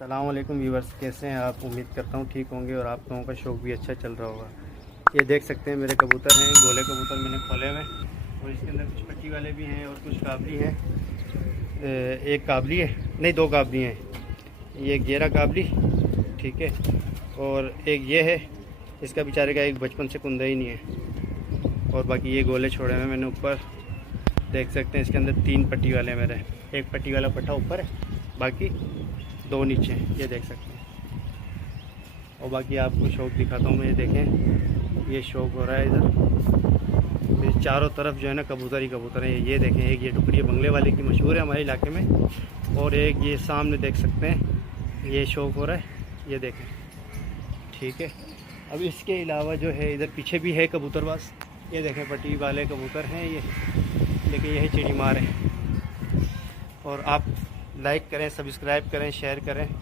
अस्सलाम वालेकुम व्यूवर्स, कैसे हैं आप? उम्मीद करता हूँ ठीक होंगे और आप लोगों का शौक़ भी अच्छा चल रहा होगा। ये देख सकते हैं मेरे कबूतर हैं, गोले कबूतर मैंने खोले हुए और इसके अंदर कुछ पट्टी वाले भी हैं और कुछ काबली हैं। एक काबली है, नहीं दो काबली हैं, ये गेरा काबली, ठीक है, और एक ये है। इसका बेचारे का एक बचपन से कुंदा ही नहीं है और बाकी ये गोले छोड़े हुए मैंने ऊपर। देख सकते हैं इसके अंदर 3 पट्टी वाले मेरे, एक पट्टी वाला पट्टा ऊपर है, बाकी 2 नीचे हैं, ये देख सकते हैं। और बाकी आपको शौक़ दिखाता हूँ मैं, ये देखें, ये शौक़ हो रहा है इधर मेरे चारों तरफ जो है ना कबूतर ही कबूतर हैं। ये देखें, एक ये टुकड़ी बंगले वाले की मशहूर है हमारे इलाके में, और एक ये सामने देख सकते हैं ये शौक़ हो रहा है, ये देखें, ठीक है। अब इसके अलावा जो है इधर पीछे भी है कबूतरबाज, ये देखें पट्टी वाले कबूतर हैं ये, लेकिन यही चिड़ी मार है। और आप लाइक करें, सब्सक्राइब करें, शेयर करें।